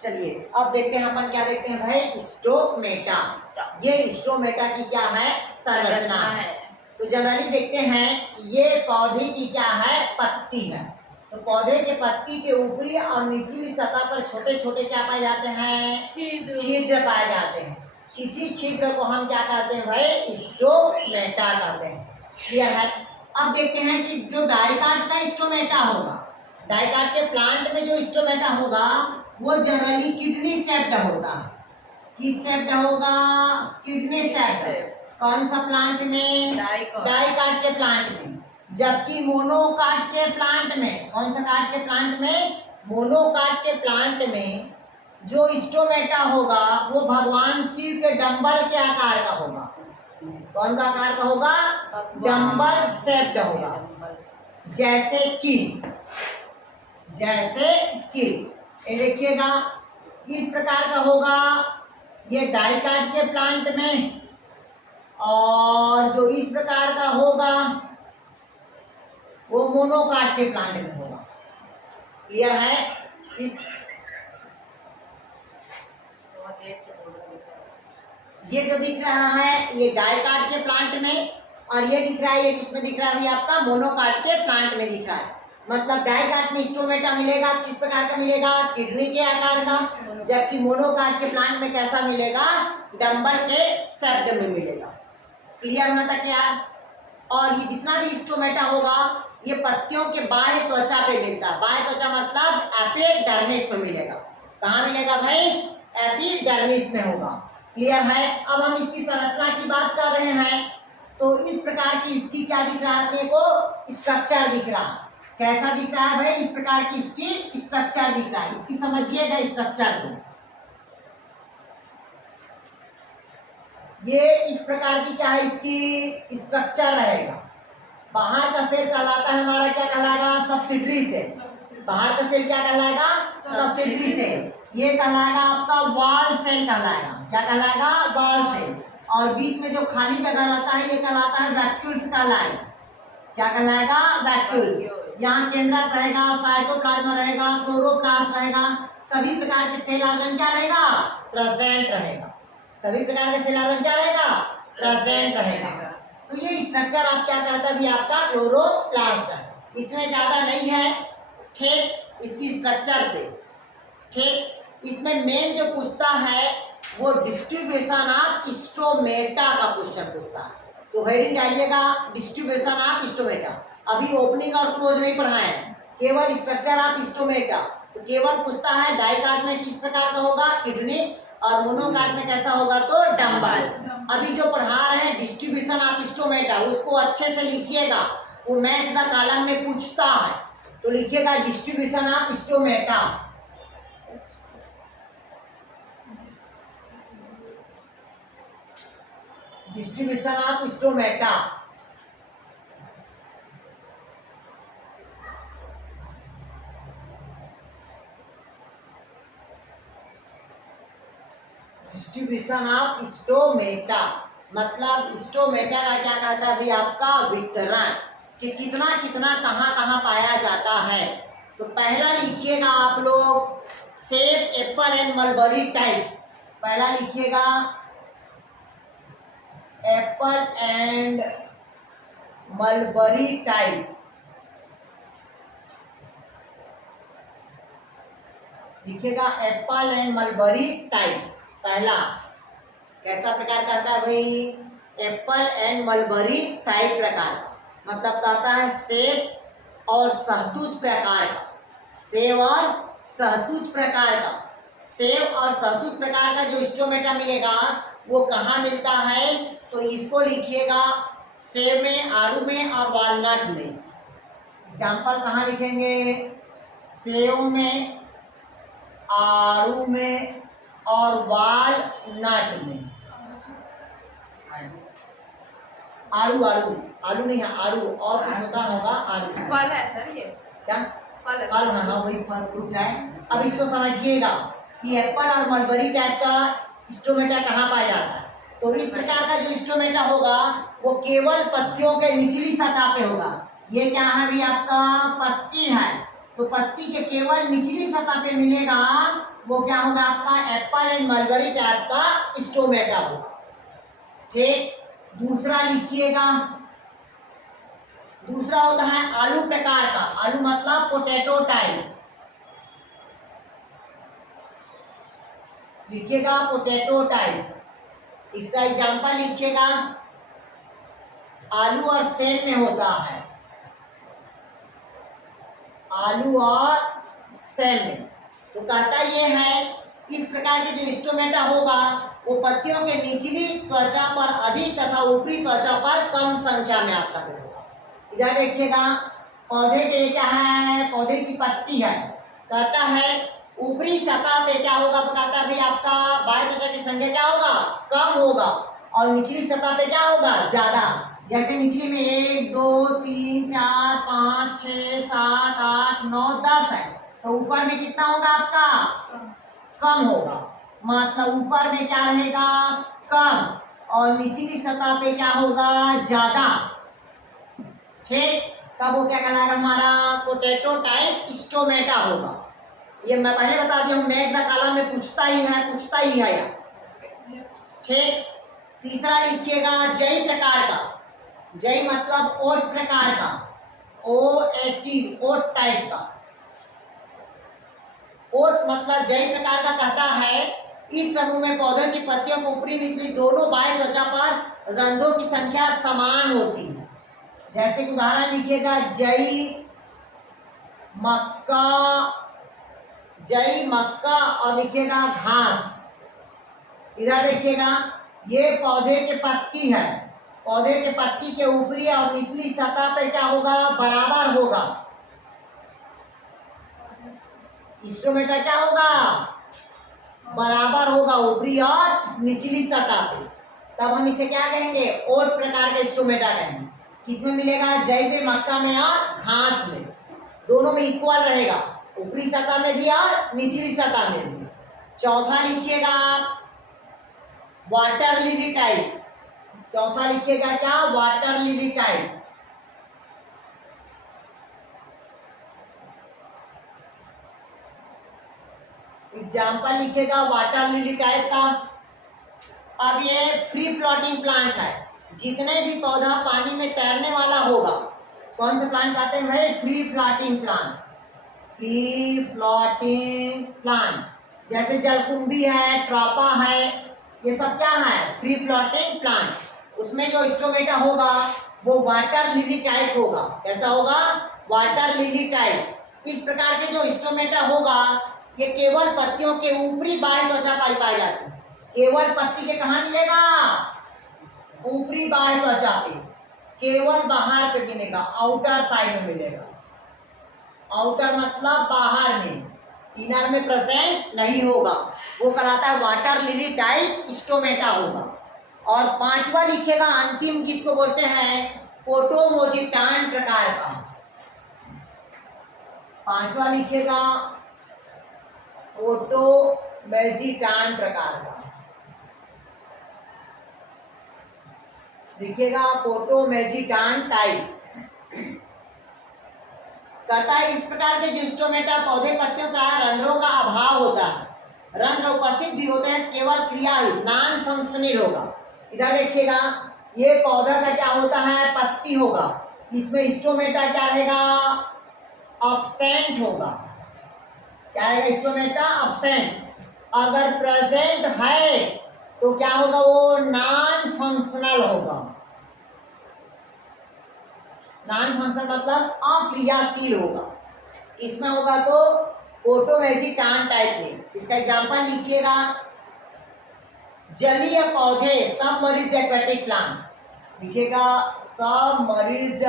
चलिए अब देखते हैं अपन क्या देखते हैं भाई, स्टोमेटा। ये स्टोमेटा की क्या है, संरचना है। तो जनरली देखते हैं ये पौधे की क्या है, पत्ती है। तो पौधे के पत्ती के ऊपरी और निचली सतह पर छोटे छोटे क्या पाए जाते हैं, छिद्र पाए जाते हैं। इसी छिद्र को हम क्या कहते हैं भाई, स्टोमेटा कहते हैं। क्लियर है। अब देखते हैं कि जो डाइकाट का स्टोमेटा होगा, डाइकाट के प्लांट में जो स्टोमेटा होगा वो जनरली किडनी शेप्ड होता है। किस शेप्ड होगा, किडनी शेप्ड। कौन सा प्लांट में, डाइकाट के प्लांट में। जबकि मोनोकाट के प्लांट में, कौन सा काट के प्लांट में, मोनोकाट के प्लांट में जो स्टोमेटा होगा वो भगवान शिव के डंबल के आकार का होगा। कौन सा आकार का होगा, डंबल शेप्ड होगा। जैसे कि ये देखिएगा इस प्रकार का होगा, ये डाइकाट के प्लांट में। और जो इस प्रकार का होगा वो मोनोकाट के प्लांट में होगा। क्लियर है। इस ये जो दिख रहा है ये डाइकाट के प्लांट में, और ये दिख रहा है, ये किसमें दिख रहा है आपका, मोनोकाट के प्लांट में दिख रहा है। मतलब डाइकाट में स्टोमेटा मिलेगा किस प्रकार का मिलेगा, किडनी के आकार का। जबकि मोनोकाट के प्लांट में कैसा मिलेगा, डंबल के शेप्ड में मिलेगा। क्लियर हुआ था क्या। और ये जितना भी स्टोमेटा होगा ये पत्तियों के बाह्य त्वचा पे मिलता है। बाह्य त्वचा मतलब एपिडर्मिस में मिलेगा। कहाँ मिलेगा भाई, एपिडर्मिस में होगा। क्लियर है। अब हम इसकी संरचना की बात कर रहे हैं तो इस प्रकार की इसकी क्या दिख रहा है, अपने को स्ट्रक्चर दिख रहा है। कैसा दिख रहा है भाई, इस प्रकार की इसकी स्ट्रक्चर दिख रहा है। इसकी समझिएगा स्ट्रक्चर को। ये इस प्रकार की क्या है, इसकी स्ट्रक्चर रहेगा। बाहर का सेल कहलाता है हमारा, क्या कहलाएगा, सब्सिडरी सेल। बाहर का सेल क्या कहलाएगा, सब्सिडरी सेल। ये कहलाएगा आपका वॉल सेल कहलाएगा। क्या कहलाएगा, वॉल सेल। और बीच में जो खाली जगह रहता है ये कहलाता है वैक्यूल्स कहलाएगा। क्या कहलाएगा, वैक्यूल्स। यहाँ केंद्रक रहेगा, साइटोप्लाज्म रहेगा, क्लोरोप्लास्ट रहेगा। सभी प्रकार के सेल ऑर्गन क्या रहेगा, प्रेजेंट रहेगा। सभी प्रकार के सेल ऑर्गन क्या रहेगा, प्रेजेंट रहेगा। तो ये स्ट्रक्चर आप क्या कहता है भी आपका क्लोरोप्लास्ट है। इसमें ज्यादा नहीं है, ठीक इसकी स्ट्रक्चर से। ठीक इसमें मेन जो पूछता है वो डिस्ट्रीब्यूशन ऑफ स्टोमेटा का क्वेश्चन पूछता है। तो हेडिंग डालिएगा डिस्ट्रीब्यूशन ऑफ स्टोमेटा। अभी ओपनिंग और क्लोज नहीं पढ़ाए, केवल स्ट्रक्चर ऑफ स्टोमेटा। तो केवल पूछता है डाइकाट में किस प्रकार का होगा, किडनी, और मोनोकाट में कैसा होगा, तो डंबल। अभी जो पढ़ा रहे हैं डिस्ट्रीब्यूशन ऑफ स्टोमेटा उसको अच्छे से लिखिएगा, वो मैथ्स द कॉलम में पूछता है। तो लिखिएगा distribution of stomata. Distribution of stomata. Distribution of stomata मतलब स्टोमेटा का क्या कहता है भी आपका वितरण, कि कितना कितना कहाँ कहाँ पाया जाता है। तो पहला लिखिएगा आप लोग सेब, एप्पल एंड मलबरी टाइप। पहला लिखिएगा एप्पल एंड मलबरी टाइप। लिखिएगा एप्पल एंड मलबरी टाइप। पहला कैसा प्रकार कहता है भाई, एप्पल एंड मलबरी टाइप प्रकार, मतलब कहता है सेब और सहतूत प्रकार का। सेब और सहतूत प्रकार का, सेब और सहतूत प्रकार का जो स्टोमेटा मिलेगा वो कहाँ मिलता है, तो इसको लिखिएगा सेब में, आड़ू में और वालनट में। एग्जाम्पल कहाँ लिखेंगे, सेब में, आड़ू में और वालनट में। आड़ू, आड़ू आलू नहीं है, आड़ू और कुछ होता होगा, आड़ू फल है सर, ये क्या फल है। फल, हाँ वही फल फ्रूट है। अब इसको समझिएगा कि एप्पल और मलबरी टाइप का स्टोमेटा कहाँ पाया जाता है। तो इस प्रकार का जो स्टोमेटा होगा वो केवल पत्तियों के निचली सतह पे होगा। ये क्या है भी आपका, पत्ती है। तो पत्ती के केवल निचली सतह पे मिलेगा वो क्या होगा आपका एप्पल एंड मलबरी टाइप का स्टोमेटा होगा। ठीक, दूसरा लिखिएगा, दूसरा होता है आलू प्रकार का, आलू मतलब पोटैटो टाइप, लिखिएगा पोटैटो टाइप। इसका एग्जाम्पल लिखिएगा, आलू और सेम में होता है, आलू और सेम में। तो कहता ये है इस प्रकार के जो स्टोमेटा होगा वो पत्तियों के निचली त्वचा पर अधिक तथा ऊपरी त्वचा पर कम संख्या में आता है। इधर देखिएगा, पौधे के क्या है, पौधे की पत्ती है, कहता है ऊपरी सतह पे क्या होगा, बताता है भाई आपका बाह्य त्वचा की संख्या क्या होगा, कम होगा, और निचली सतह पे क्या होगा, ज्यादा। जैसे निचली में 1 2 3 4 5 6 7 8 9 10 है, तो ऊपर में कितना होगा आपका, कम होगा। मतलब ऊपर में क्या रहेगा, कम, और निचली सतह पे क्या होगा, ज्यादा। ठीक, तब वो क्या कहलाएगा, हमारा पोटैटो टाइप स्टोमेटा होगा। ये मैं पहले बता दिया हूँ, मैच द कॉलम में पूछता ही है यार। ठीक, तीसरा लिखिएगा जई प्रकार का, जई मतलब ओट प्रकार का, OAT ओट टाइप का। ओट मतलब जई प्रकार का कहता है इस समूह में पौधों की पत्तियों को ऊपरी निचली दोनों बाह्य त्वचा पर रंध्रों की संख्या समान होती है। जैसे कि उदाहरण लिखिएगा, जई मक्का और लिखिएगा घास। इधर देखिएगा, ये पौधे के पत्ती है, पौधे के पत्ती के ऊपरी और निचली सतह पे क्या होगा, बराबर होगा। स्टोमेटा क्या होगा, बराबर होगा ऊपरी और निचली सतह पे। तब हम इसे क्या कहेंगे, ओट प्रकार का स्टोमेटा कहेंगे। किसमें मिलेगा, जई पे, मक्का में और घास में, दोनों में इक्वल रहेगा, ऊपरी सतह में भी और निचली सतह में भी। चौथा लिखिएगा आप वाटर लिली टाइप, चौथा लिखिएगा क्या, वाटर लिली टाइप। एग्जाम्पल लिखिएगा वाटर लिली टाइप का। अब ये फ्री फ्लोटिंग प्लांट है, जितने भी पौधा पानी में तैरने वाला होगा, कौन से प्लांट आते हैं भाई, free floating plant, free floating plant. जैसे जलकुंभी है, ट्रापा है, ये सब क्या है, फ्री फ्लोटिंग प्लांट। उसमें जो स्टोमेटा होगा वो वाटर लिली टाइप होगा। कैसा होगा, वाटर लिली टाइप। इस प्रकार के जो स्टोमेटा होगा ये केवल पत्तियों के ऊपरी बाह्य त्वचा पर पाए जाते हैं। केवल पत्ती के कहाँ मिलेगा, ऊपरी बाह्य त्वचा पे, केवल बाहर पे मिलेगा, आउटर साइड में मिलेगा। आउटर मतलब बाहर में, इनर में प्रेजेंट नहीं होगा, वो कहलाता है वाटर लिली टाइप स्टोमेटा होगा। और पांचवा लिखेगा अंतिम, जिसको बोलते हैं पोटोमोजिटान प्रकार का। पांचवा लिखेगा पोटोमेजिटान प्रकार का, लिखिएगा पोटोमेजिटान टाइप। कहता है इस प्रकार के जो स्टोमेटा पौधे पत्तियों पर रंध्रों का अभाव होता है, रंध्र उपस्थित भी होते हैं, केवल क्रियाहीन, नॉन फंक्शनल होगा। इधर देखिएगा, ये पौधा का क्या होता है, पत्ती होगा, इसमें स्टोमेटा क्या रहेगा, अब्सेंट होगा। क्या रहेगा, स्टोमेटा अब्सेंट। अगर प्रेजेंट है तो क्या होगा, वो नॉन फंक्शनल होगा। नॉन फंक्शनल मतलब अक्रियाशील होगा। इसमें होगा तो पोटोमेजिटान टाइप में। इसका एग्जांपल लिखिएगा, जलीय पौधे, सबमर्ज्ड एक्वेटिक प्लांट, लिखिएगा सबमर्ज्ड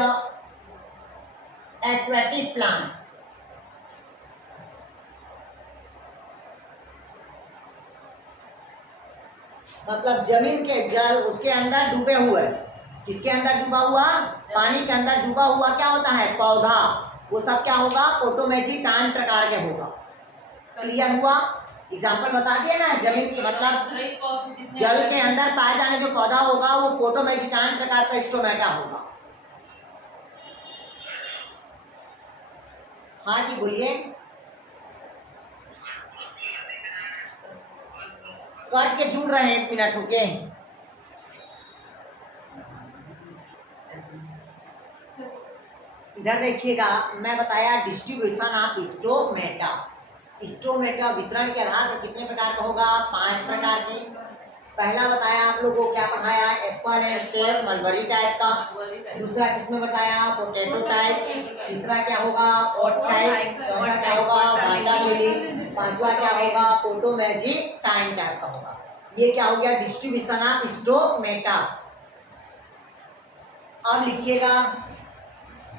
एक्वेटिक प्लांट। मतलब जमीन के जल उसके अंदर डूबे हुए, किसके अंदर डूबा हुआ, पानी के अंदर डूबा हुआ क्या होता है, पौधा, वो सब क्या होगा, पोटोमेजिटान प्रकार के होगा। क्लियर हुआ, एग्जाम्पल बता दिया ना, जमीन के मतलब जल के अंदर पाए जाने जो पौधा होगा वो पोटोमेजिटान प्रकार का स्टोमेटा होगा। हाँ जी बोलिए। कट के जुड़ रहे हैं, 1 मिनट रुके। इधर देखिएगा, मैं बताया डिस्ट्रीब्यूशन ऑफ स्टोमेटा। स्टोमेटा वितरण के आधार पर कितने प्रकार का होगा? 5 प्रकार के। पहला बताया आप लोगों को, क्या पढ़ाया? एप्पल एंड सेब, मलबरी टाइप का। दूसरा किसमें बताया? Potato type. तीसरा क्या होगा? ओट टाइप। चौथा क्या होगा? Water lily. पांचवा क्या होगा? फोटो मैजिक टाइम टाइप का होगा। ये क्या हो गया? Distribution of stomata. अब लिखिएगा,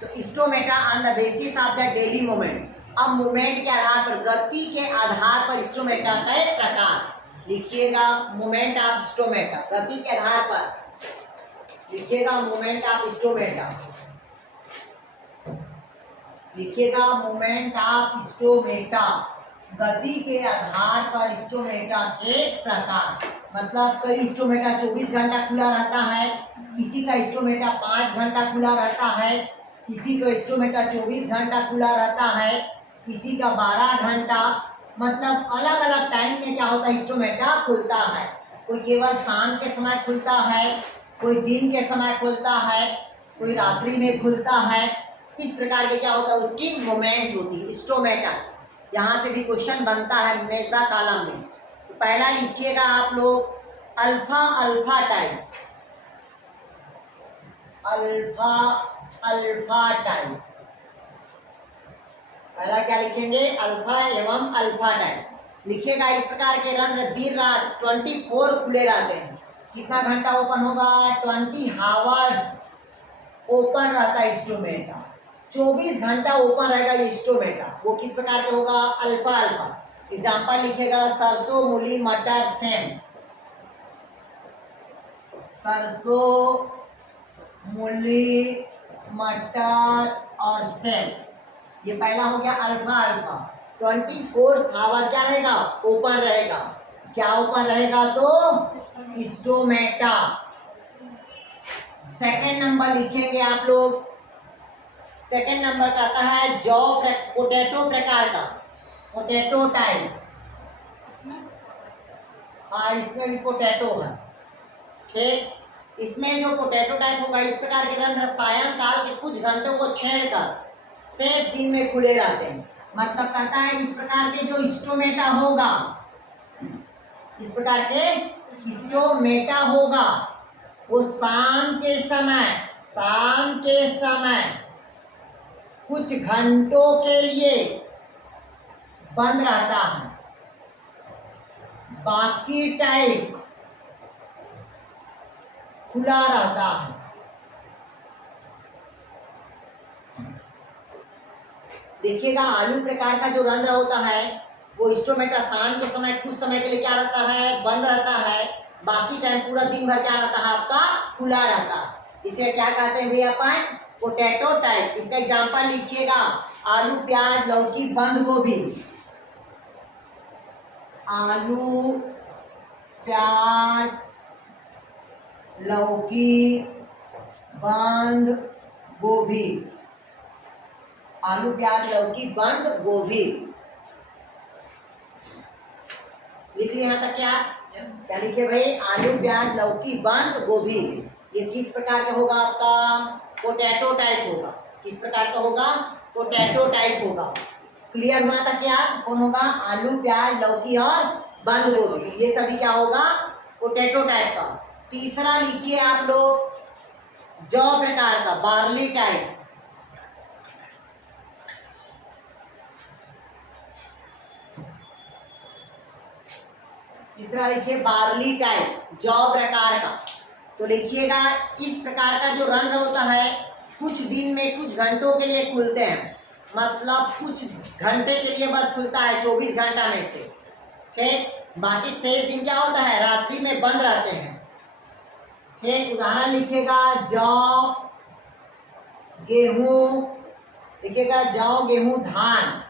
तो stomata on the basis of the daily moment. अब मोमेंट के आधार पर, गति के आधार पर स्टोमेटा के प्रकार लिखिएगा। मोमेंट ऑफ स्टोमेटा, गति के आधार पर लिखिएगा। मोमेंट ऑफ स्टोमेटा लिखिएगा। मोमेंट ऑफ स्टोमेटा, गति के आधार पर स्टोमेटा के प्रकार। मतलब कई स्टोमेटा 24 घंटा खुला रहता है, किसी का स्टोमेटा 5 घंटा खुला रहता है, किसी का स्टोमेटा 24 घंटा खुला रहता है, किसी का 12 घंटा। मतलब अलग अलग टाइम में क्या होता है? स्टोमेटा खुलता है। कोई केवल शाम के समय खुलता है, कोई दिन के समय खुलता है, कोई रात्रि में खुलता है। इस प्रकार के क्या होता है? उसकी मोमेंट होती है स्टोमेटा। यहाँ से भी क्वेश्चन बनता है मेजदा कॉलम में। तो पहला लिखिएगा आप लोग, alpha alpha type. Alpha alpha type, पहला क्या लिखेंगे? अल्फा एवं अल्फा टाइप लिखिएगा। इस प्रकार के रंध्र दिन रात 24 खुले रहते हैं। कितना घंटा ओपन होगा? 20 आवर्स ओपन रहता है स्टोमेटा। 24 घंटा ओपन रहेगा ये स्टोमेटा। वो किस प्रकार के होगा? Alpha alpha. एग्जाम्पल लिखिएगा, सरसों, मूली, मटर, सेम। सरसों, मूली, मटर और सेम, ये पहला हो गया अल्फा अल्फा। 24 आवर क्या रहेगा? ओपन रहेगा। क्या ओपन रहेगा? तो स्टोमेटा। सेकंड नंबर लिखेंगे आप लोग। सेकंड नंबर कहता है जौ, पोटैटो प्रकार का, पोटैटो टाइप। हाँ, इसमें भी पोटैटो है। ठीक, इसमें जो पोटैटो टाइप होगा, इस प्रकार के रंध्र सायंकाल के कुछ घंटों को छेड़कर शेष दिन में खुले रहते हैं। मतलब कहता है इस प्रकार के जो स्टोमेटा होगा, इस प्रकार के स्टोमेटा होगा, वो शाम के समय कुछ घंटों के लिए बंद रहता है, बाकी टाइम खुला रहता है। देखिएगा, आलू प्रकार का जो रंध्र होता है वो स्टोमेटा शाम के समय कुछ समय के लिए क्या रहता है? बंद रहता है। बाकी टाइम पूरा दिन भर क्या रहता है? आपका खुला रहता है। इसे क्या कहते हैं भैया? अपन पोटैटो टाइप। इसका एग्जांपल लिखिएगा, आलू, प्याज, लौकी, बंद गोभी। आलू, प्याज, लौकी, बंद गोभी। आलू, प्याज, लौकी, बंद गोभी। लिख लिया यहाँ तक क्या? क्या लिखे भाई? आलू, प्याज, लौकी, बंद गोभी। ये किस प्रकार का होगा? आपका पोटैटो टाइप होगा। किस प्रकार का होगा? पोटैटो टाइप होगा। क्लियर हुआ था क्या? कौन होगा? आलू, प्याज, लौकी और बंद गोभी, ये सभी क्या होगा? पोटैटो टाइप का। तीसरा लिखिए आप लोग, जौ प्रकार का, बार्ली टाइप। तीसरा लिखिए बार्ली टाइप, जौ प्रकार का। तो लिखिएगा, इस प्रकार का जो रंध्र होता है कुछ दिन में कुछ घंटों के लिए खुलते हैं। मतलब कुछ घंटे के लिए बस खुलता है 24 घंटा में से। ठीक, बाकी शेष दिन क्या होता है? रात्रि में बंद रहते हैं। ठीक, उदाहरण लिखिएगा, जौ, गेहूं, लिखिएगा जौ, गेहूं, धान।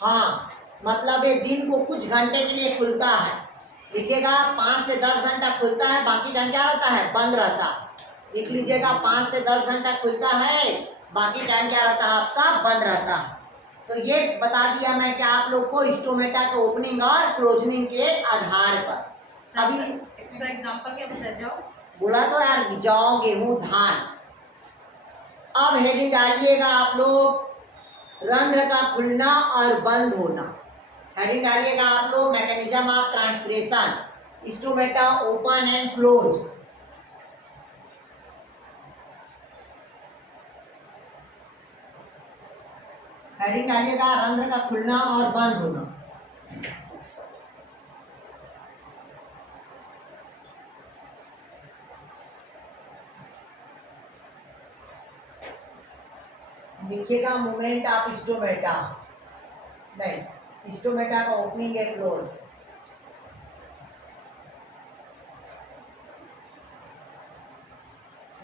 हाँ, मतलब ये दिन को कुछ घंटे के लिए खुलता है। लिखिएगा 5 से 10 घंटा खुलता है, बाकी टाइम क्या रहता है? बंद रहता है। लिख लीजिएगा 5 से 10 घंटा खुलता है, बाकी टाइम क्या रहता है? आपका बंद रहता है। तो ये बता दिया मैं कि आप लोग को स्टोमेटा के ओपनिंग और क्लोजनिंग के आधार पर। अभी इसका एग्जांपल क्या बता जाओ? बोला तो यार जौ, गेहूं, धान। अब हेडिंग डालिएगा आप लोग रंध्र का खुलना और बंद होना। हेडिंग डालिएगा आप लोग mechanism of transpiration, stomata open and close. Heading डालिएगा रंध्र का खुलना और बंद होना। लिखिएगा मूवमेंट ऑफ स्टोमेटा, नहीं स्टोमेटा का ओपनिंग है क्लोज।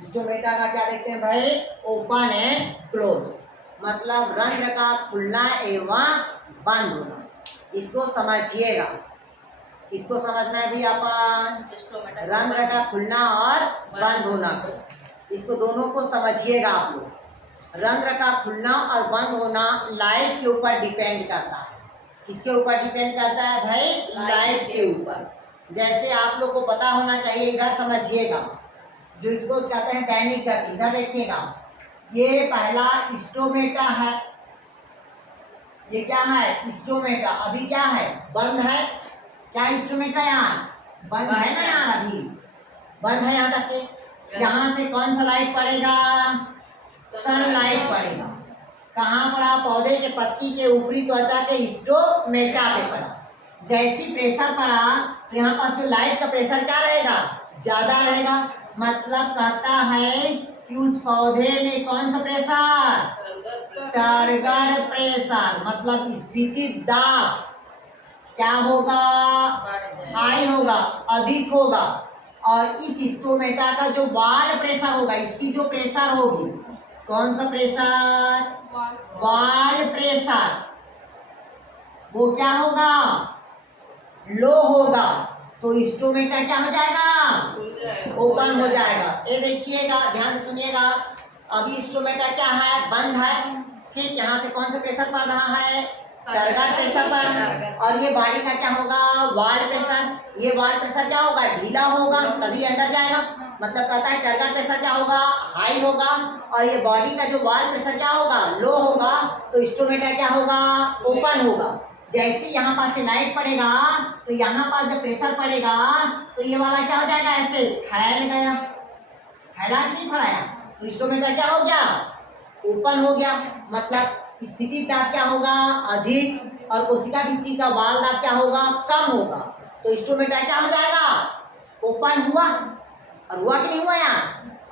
स्टोमेटा का क्या देखते हैं भाई? ओपन एंड क्लोज, मतलब रंध्र का खुलना एवं बंद होना। इसको समझिएगा, इसको समझना है भी अपन रंध्र का खुलना और बंद होना को, इसको दोनों को समझिएगा आप लोग। रंध्र का खुलना और बंद होना लाइट के ऊपर डिपेंड करता है। किसके ऊपर डिपेंड करता है भाई? लाइट के ऊपर। जैसे आप लोग को पता होना चाहिए, इधर समझिएगा, जो इसको कहते हैं दैनिक गति, इधर देखिएगा, ये पहला स्टोमेटा है। ये क्या है? स्टोमेटा। अभी क्या है? बंद है। क्या स्टोमेटा यहाँ बंद है ना? यार अभी बंद है यहाँ तक के। यहाँ से कौन सा लाइट पड़ेगा? सनलाइट पड़ेगा। कहाँ पड़ा? पौधे के पत्ती के ऊपरी त्वचा के स्टोमेटा पे पड़ा। जैसी प्रेशर पड़ा तो यहाँ पास जो लाइट का प्रेशर क्या रहेगा? ज्यादा रहेगा। मतलब कहता है कि उस पौधे में कौन सा प्रेशर? टर्गर प्रेशर, मतलब स्फीति दाब क्या होगा? हाई होगा, अधिक होगा। और इस स्टोमेटा का जो वाल प्रेशर होगा, इसकी जो प्रेशर होगी, कौन सा प्रेशर? वाल प्रेशर, वो क्या होगा? लो होगा। तो स्टोमेटा क्या हो जाएगा? ओपन हो जाएगा। ये देखिएगा, ध्यान से सुनिएगा। अभी स्टोमेटा क्या है? बंद है। ठीक, यहाँ से कौन सा प्रेशर पड़ रहा है? टर्गर प्रेशर पड़ रहा है। और ये बॉडी का क्या होगा? वाल प्रेशर। ये वाल प्रेशर क्या होगा? ढीला होगा, तभी अंदर जाएगा। मतलब कहता है टर्गर प्रेशर क्या होगा? हाई होगा। और ये बॉडी का जो वाल प्रेशर क्या होगा? लो होगा। तो स्टोमेटा क्या होगा? ओपन होगा। जैसे यहाँ पास से लाइट पड़ेगा तो यहाँ पास जब प्रेशर पड़ेगा तो ये वाला क्या हो जाएगा? ऐसे फैल गया। फैला कि नहीं फैलाया? तो स्टोमेटा क्या हो गया? ओपन हो गया। मतलब स्थिति दाब क्या होगा? अधिक। और कोशिका भित्ति का वाल दाब क्या होगा? कम होगा। तो स्टोमेटा क्या हो जाएगा? ओपन हुआ। और हुआ कि नहीं हुआ यार?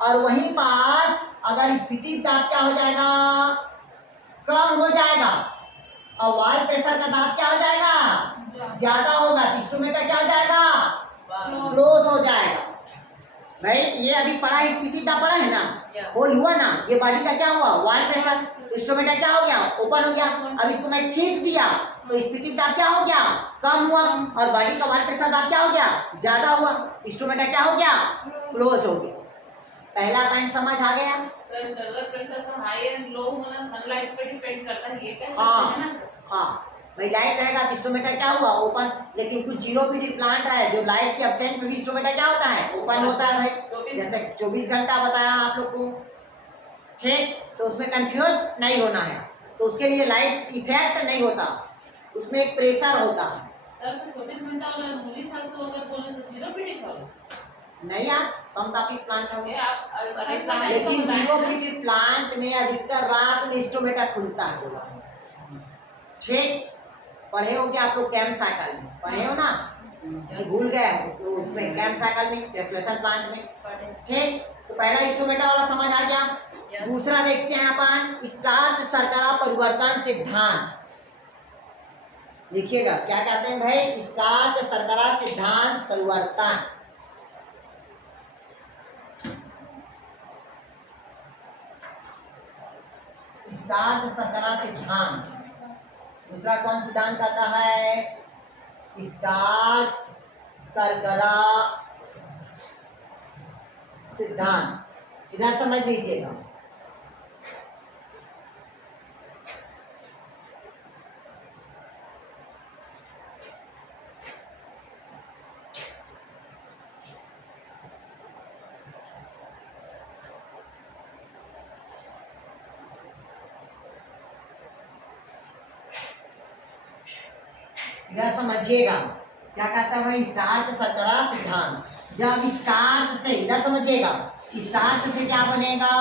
और वहीं पास अगर स्थिति दाब क्या हो जाएगा? कम हो जाएगा। और वाल प्रेशर का दाब क्या हो जाएगा? ज्यादा होगा। तो स्टोमेटा क्या हो जाएगा? क्लोज हो जाएगा। भाई ये अभी पड़ा है, स्थिति दाब पड़ा है ना, होल हुआ ना, ये बॉडी का क्या हुआ? वाल प्रेशर। तो स्टोमेटा क्या हो गया? ओपन हो गया। अब इसको मैं खींच दिया तो स्थिति दाब क्या हो गया? कम हुआ। और बॉडी का वाल प्रेशर दाब क्या हो गया? ज्यादा हुआ। स्टोमेटा क्या हो गया? क्लोज हो गया। पहला पॉइंट समझ आ गया? सर टर्गर प्रेशर का हाई एंड लो होना सनलाइट पे डिपेंड करता है, ये कह सकते हाँ हैं ना सर? हाँ भाई, लाइट रहेगा तो स्टोमेटा क्या हुआ? ओपन। लेकिन कुछ जीरो पीटी प्लांट है जो लाइट के एब्सेंट में भी स्टोमेटा क्या होता है? ओपन होता है भाई। जैसे 24 घंटा बताया आप लोग को, ठीक, तो उसमें कंफ्यूज नहीं होना है। तो उसके लिए लाइट इफेक्ट नहीं होता, उसमें एक प्रेशर होता है। सर तो 24 घंटा वाला मूली सर से अगर बोले तो जीरो पीटी करो नहीं यार, समतापिक प्लांट है वो। ये आप लेकिन जीरो पीटी प्लांट में अधिकतर रात में स्टोमेटा खुलता है बोला। ठीक, पढ़े हो क्या आप लोग? कैम्प साइकिल में पढ़े हो ना? भूल गए हो तो उसमें कैम्प साइकिल में, रेफ्रिजरेशन प्लांट में। ठीक, तो पहला स्टोमेटा वाला समझ आ गया। दूसरा देखते हैं अपन स्टार्च शर्करा परिवर्तन सिद्धांत। देखिएगा क्या कहते हैं भाई? स्टार्च शर्करा सिद्धांत परिवर्तन। स्टार्च शर्करा सिद्धांत। दूसरा कौन सिद्धांत कहता है? स्टार्च शर्करा सिद्धांत। इधर समझ लीजिएगा। इधर समझिएगा क्या कहता है भाई, स्टार्च शर्करा सिद्धांत। जब स्टार्च से, इधर समझिएगा, स्टार्च से क्या बनेगा,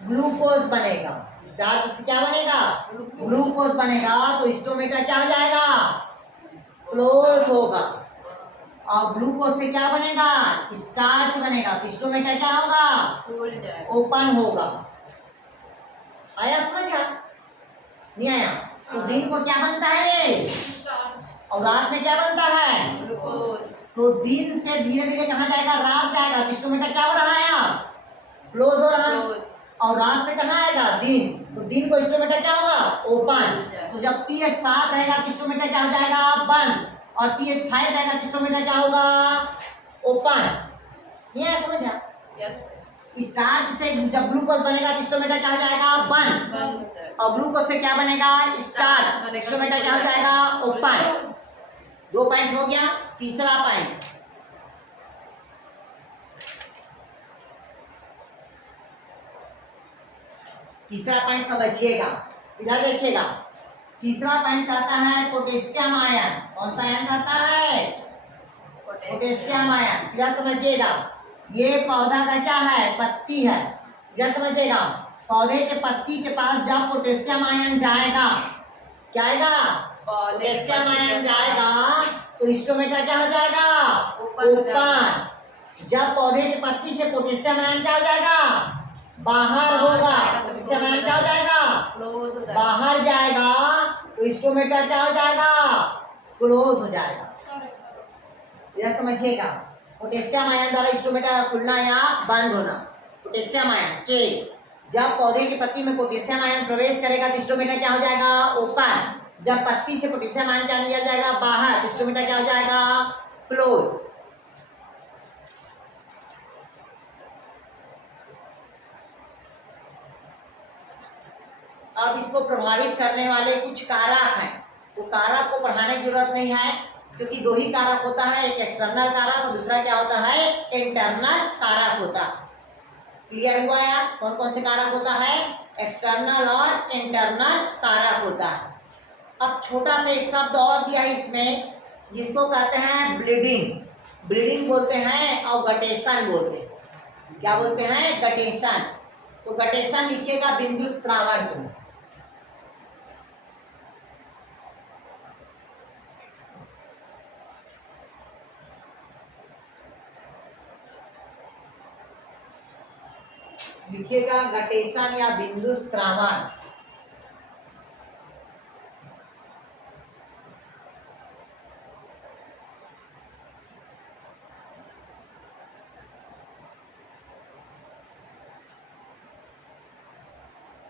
ग्लूकोज बनेगा। स्टार्च से क्या बनेगा, ग्लूकोज बनेगा, तो स्टोमेटा क्या हो जाएगा, क्लोज होगा। और ग्लूकोज से क्या बनेगा, स्टार्च बनेगा, तो स्टोमेटा क्या होगा, खुल जाएगा, ओपन होगा। आया समझ गया, नहीं आया? तो दिन को क्या बनता है रे, और रात में क्या बनता है, ग्लूकोज। तो दिन से धीरे धीरे कहाँ जाएगा, रात जाएगा, तो स्टोमेटा क्या हो रहा है, क्लोज हो रहा है। और रात से कहाँ आएगा, दिन, तो दिन को स्टोमेटा क्या होगा, ओपन। तो जब pH 7 रहेगा तो स्टोमेटा क्या हो जाएगा, बंद, और pH 5 रहेगा तो स्टोमेटा क्या होगा, ओपन। ये है समझ गया? यस, स्टार्च से जब ग्लूकोज बनेगा तो स्टोमेटा क्या हो जाएगा, बंद, बंद हो जाएगा। और ग्लूकोज से क्या बनेगा, स्टार्च, स्टोमेटा क्या हो जाएगा, ओपन। 2 पॉइंट हो गया। तीसरा पॉइंट, तीसरा पॉइंट समझिएगा, इधर देखिएगा। तीसरा पॉइंट कहता है पोटेशियम आयन। कौन सा आयन कहता है, पोटेशियम आयन। इधर समझिएगा, ये पौधा का क्या है, पत्ती है। इधर समझिएगा, पौधे के पत्ती के पास जब पोटेशियम आयन जाएगा, क्या आएगा, पोटेशियम आयन जाएगा, तो स्टोमेटा क्या हो जाएगा, ओपन। जब पौधे के पत्ती से पोटेशियम आयन क्या हो जाएगा, बाहर होगा, पोटेशियम आयन क्या हो जाएगा, क्लोज हो जाएगा, बाहर जाएगा, तो स्टोमेटा क्या हो जाएगा, क्लोज हो जाएगा। इधर समझिएगा, पोटेशियम आयन द्वारा स्टोमेटा खुलना या बंद होना। पोटेशियम आयन के जब पौधे की पत्ती में पोटेशियम आयन प्रवेश करेगा तो स्टोमेटा क्या हो जाएगा, ओपन। जब पत्ती से पोटेशियम आयन क्या निकल जाएगा, बाहर, तो स्टोमेटा क्या हो जाएगा, क्लोज। अब इसको प्रभावित करने वाले कुछ कारक हैं, तो कारक को पढ़ाने की जरूरत नहीं है, क्योंकि 2 ही कारक होता है, एक एक्सटर्नल कारक और दूसरा क्या होता है, इंटरनल कारक होता है। क्लियर हुआ यार, कौन कौन से कारक होता है, एक्सटर्नल और इंटरनल कारक होता है। अब छोटा सा एक शब्द और दिया है इसमें, जिसको कहते हैं ब्लीडिंग। ब्लीडिंग बोलते हैं और गटेशन बोलते हैं। क्या बोलते हैं, गटेशन। तो गटेशन लिखिएगा बिंदु स्त्रावण को। लिखिएगा गटेशन या बिंदु स्त्रावण।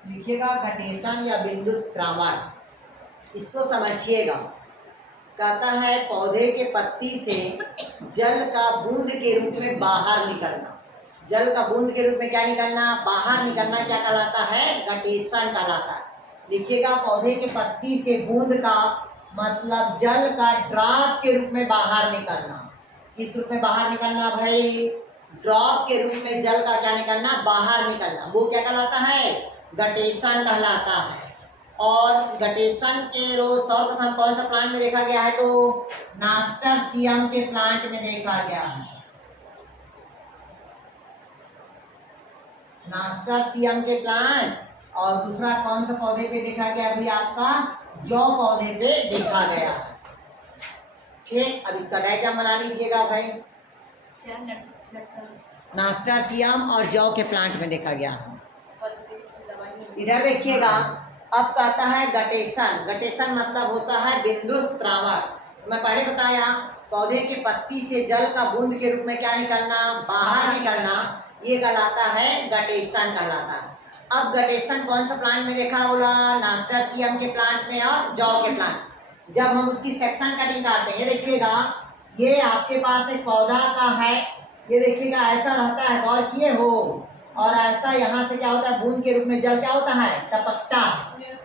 लिखिएगा गटेशन या बिंदु स्त्रावण। इसको समझिएगा, कहता है पौधे के पत्ती से जल का बूंद के रूप में बाहर निकलना। जल का बूंद के रूप में क्या निकलना, बाहर निकलना, क्या कहलाता है, गटेशन कहलाता है। लिखिएगा पौधे के पत्ती से बूंद का मतलब जल का ड्रॉप के रूप में बाहर निकलना। किस रूप में बाहर निकलना भाई, ड्रॉप के रूप में जल का क्या निकलना, बाहर निकलना, वो क्या कहलाता है, गटेशन कहलाता है। और गटेशन के रोज सर्वप्रथम कौन सा प्लांट में देखा गया है, तो नास्टरसियम के प्लांट में देखा गया है। नास्टरसियम के प्लांट, और दूसरा कौन सा पौधे पे देखा गया अभी आपका, जौ पौधे पे देखा गया है। ठीक, अब इसका डायग्राम बना लीजिएगा भाई। नास्टरसियम और जौ के प्लांट में देखा गया है। इधर देखिएगा, अब कहता है गटेशन। गटेशन मतलब होता है बिंदु स्त्रावण। मैं पहले बताया, पौधे के पत्ती से जल का बूंद के रूप में क्या निकलना, बाहर निकलना, ये कहलाता है गटेशन कहलाता है। अब गटेशन कौन सा प्लांट में देखा, बोला नास्टरसियम के प्लांट में और जौ के प्लांट। जब हम उसकी सेक्शन कटिंग करते हैं, ये देखिएगा, ये आपके पास एक पौधा का है, ये देखिएगा ऐसा रहता है, गौर किए हो, और ऐसा यहाँ से क्या होता है, बूंद के रूप में जल क्या होता है, टपकता,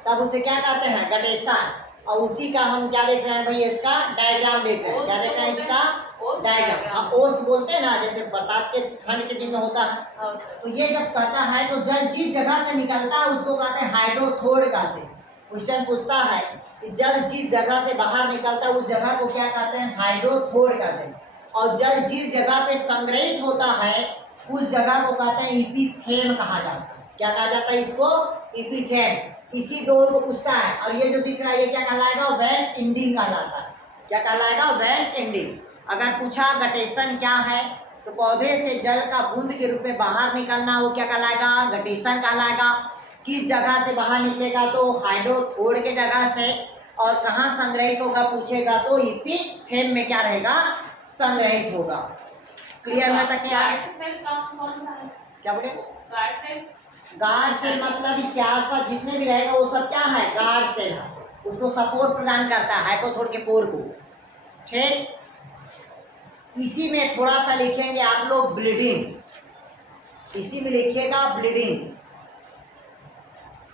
तब उसे क्या कहते हैं, गटेशन। और उसी का हम क्या देख रहे हैं भाई, इसका डायग्राम देख रहे हैं। क्या देख रहे हैं, इसका डायग्राम। हाँ, ओस बोलते हैं ना, जैसे बरसात के ठंड के दिन में होता है। तो ये जब करता है तो जल जिस जगह से निकलता है उसको कहते हैं हाइड्रोथोड कहते हैं। क्वेश्चन पूछता है कि जल जिस जगह से बाहर निकलता है उस जगह को क्या कहते हैं? हाइड्रोथोर कहते हैं। और जल जिस जगह पे संग्रहित होता है उस जगह को कहते हैं इपिथेम कहा जाता है। क्या कहा जाता है इसको? इपिथेम। इसी दो को पूछता है। और ये जो दिख रहा है ये क्या कहलाएगा? वेट एंडिंग कहलाता है। क्या कहलाएगा? Wet ending. अगर पूछा गटेशन क्या है तो पौधे से जल का बूंद के रूप में बाहर निकलना, वो क्या कहलाएगा? गटेशन कहलाएगा। किस जगह से बाहर निकलेगा? तो हाइड्रोथोर के जगह से। और कहाँ संग्रहित होगा पूछेगा तो इपिथेम में क्या रहेगा? संग्रहित होगा। क्लियर में तक क्या? गार्ड सेल कौन सा है? क्या बोले? Guard cell. गार्ड सेल मतलब इसके आसपास जितने भी रहेगा वो सब क्या है? गार्ड सेल है। उसको सपोर्ट प्रदान करता है हाइड्रोथोर के पोर को। ठीक, इसी में थोड़ा सा लिखेंगे आप लोग ब्लीडिंग। इसी में लिखिएगा ब्लीडिंग।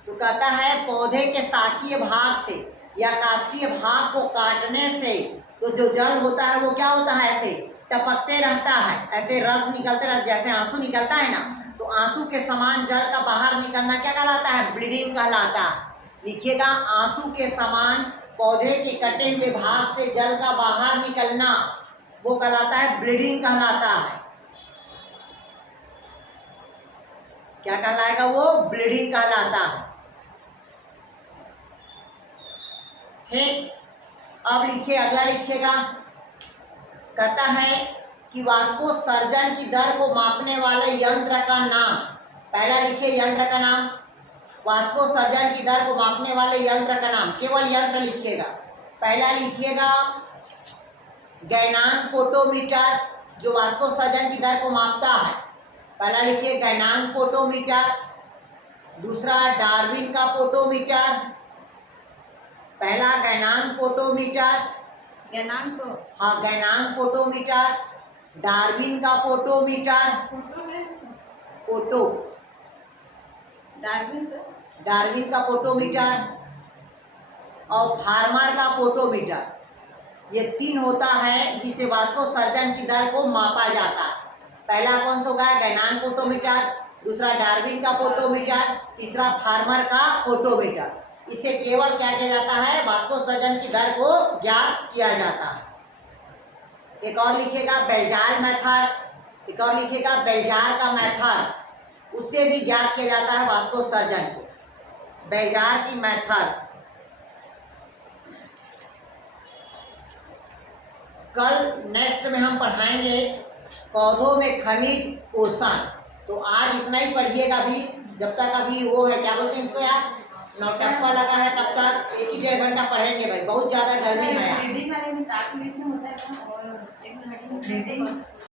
तो कहता है पौधे के शाकीय भाग से या काष्ठीय भाग को काटने से तो जो जल होता है वो क्या होता है? ऐसे टपकते रहता है, ऐसे रस निकलते रहता है, जैसे आंसू निकलता है ना, तो आंसू के समान जल का बाहर निकलना क्या कहलाता है? ब्लीडिंग कहलाता है। लिखिएगा आंसू के समान पौधे के कटे हुए भाग से जल का बाहर निकलना वो कहलाता है ब्लीडिंग कहलाता है। क्या कहलाएगा? वो ब्लीडिंग कहलाता है। ठीक, अब लिखिए, अगला लिखिएगा। कहता है कि वाष्पोत्सर्जन की दर को मापने वाले यंत्र का नाम। पहला लिखिए यंत्र का नाम। वाष्पोत्सर्जन की दर को मापने वाले यंत्र का नाम, केवल यंत्र लिखिएगा। पहला लिखिएगा गैनांक पोटोमीटर, जो वाष्पोत्सर्जन की दर को मापता है। पहला लिखिए गैनांक पोटोमीटर। दूसरा डार्विन का पोटोमीटर। पहला गैनांक पोटोमीटर, गैनांक को हाँ गैनांक पोटोमीटर। डार्विन का पोटोमीटर, फोटो है। पोटो डार्विन का पोटोमीटर और फार्मर का पोटोमीटर। ये तीन होता है जिसे वाष्पोत्सर्जन की दर को मापा जाता है। पहला कौन सा होगा? गैनांक पोटोमीटर। दूसरा डार्विन का पोटोमीटर। तीसरा फार्मर का पोटोमीटर। इसे केवल क्या किया जाता है? वाष्पोत्सर्जन की दर को ज्ञात किया जाता है। एक और लिखेगा बेल्जार मेथड। एक और लिखेगा बेल्जार का मेथड, उससे भी ज्ञात किया जाता है वाष्पोत्सर्जन को। बेल्जार की मेथड कल नेक्स्ट में हम पढ़ाएंगे पौधों में खनिज पोषण। तो आज इतना ही पढ़िएगा अभी, जब तक अभी वो है क्या बोलते हैं इसको यार, नौटप्पा लगा है, तब तक 1 ही 1.5 घंटा पढ़ेंगे भाई। बहुत ज़्यादा गर्मी है यार। रीडिंग वाले में ताकि इसमें होता है और एक मिनट